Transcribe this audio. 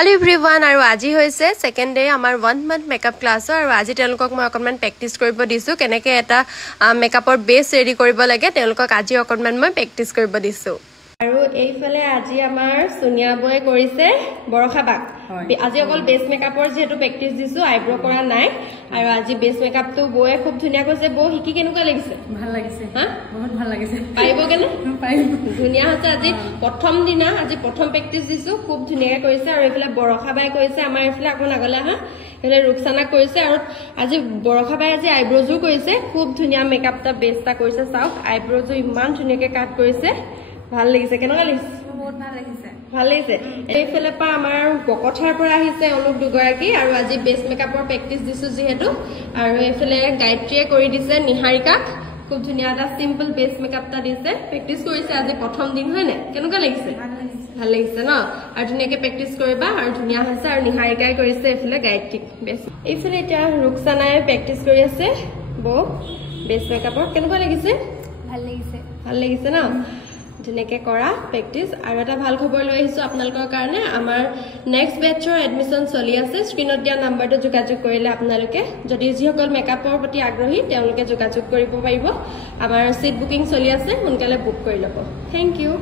Hello everyone, আৰু আজি হৈছে সেকেন্ড ডে আমাৰ 1 month মেকআপ ক্লাছৰ আৰু আজি তেওঁলোকক মই অকমান প্ৰেক্টিস কৰিব দিছো কেনেকৈ এটা মেকআপৰ বেস ৰেডি কৰিব লাগে তেওঁলোকক আজি অকমান মই প্ৰেক্টিস কৰিব দিছো আৰু এইফালে আজি আমাৰ সোনিয়া বয়ে কৰিছে বৰখা বাক আজি অকল বেস মেকআপৰ যেহেতু প্ৰেক্টিস দিছো আইব্ৰো কৰা নাই আৰু আজি বেস মেকআপটো বয়ে খুব ধুনিয়া কৈছে বো হিকি কেনেকুৱা লাগিছে ভাল লাগিছে হা বহুত ভাল লাগিছে পাইব কেনে পাইব ধুনিয়া হৈছে আজি প্ৰথম দিনা আজি প্ৰথম প্ৰেক্টিস দিছো খুব ধুনিয়া কৰিছে আৰু এইফালে বৰখা বাই কৰিছে আমাৰ এইফালে আকন আগলা হা এলে ৰুকসানা কৰিছে আৰু আজি বৰখা বাই আজি আইব্ৰোজো কৰিছে খুব ধুনিয়া মেকআপটা বেসটা কৰিছে চাওক আইব্ৰোজো ইমান ধুনিয়াকে কাট কৰিছে ভাল লাগিছে কেনেকুৱা লাগিছে বহুত ভাল লাগিছে ভাল লাগিছে এইফালে পা আমাৰ বকঠাৰ পৰা আহিছে অনুপ দুগৰাকী আৰু আজি বেস মেকআপৰ প্ৰেক্টিস দিছো যেহেতু আৰু এইফালে গায়ত্ৰীয়ে কৰি দিছে নিহাৰিকাক খুব ধুনিয়া এটা সিম্পল বেস মেকআপটা দিছে প্ৰেক্টিস কৰিছে আজি প্ৰথম দিন হয়নে কেনেকুৱা লাগিছে ভাল লাগিছে ন আৰু ধুনিয়াকে প্ৰেক্টিস কৰিবা আৰু ধুনিয়া হৈছে আৰু নিহাৰিকাই কৰিছে এইফালে গায়ত্ৰীক বেস এইফালে এতিয়া ৰুকসানাই প্ৰেক্টিস কৰি আছে বো বেস মেকআপৰ কেনেকুৱা লাগিছে ভাল লাগিছে ন ধুনিয়াকে কৰা প্ৰেক্টিস আৰু এটা ভাল খবৰ লৈ আহিছো আপোনালোকৰ কাৰণে আমাৰ নেক্সট বেটচৰ এডমিশন চলি আছে স্ক্ৰিনত দিয়া নাম্বাৰটো যোগাযোগ কৰিলে আপোনালোকে যদি যিসকল মেকআপৰ প্ৰতি আগ্ৰহী তেওঁলোকে যোগাযোগ কৰিব পাৰিব আমাৰ সিট বুকিং চলি আছে সোনকালে বুক কৰি ল'ব থ্যাংক ইউ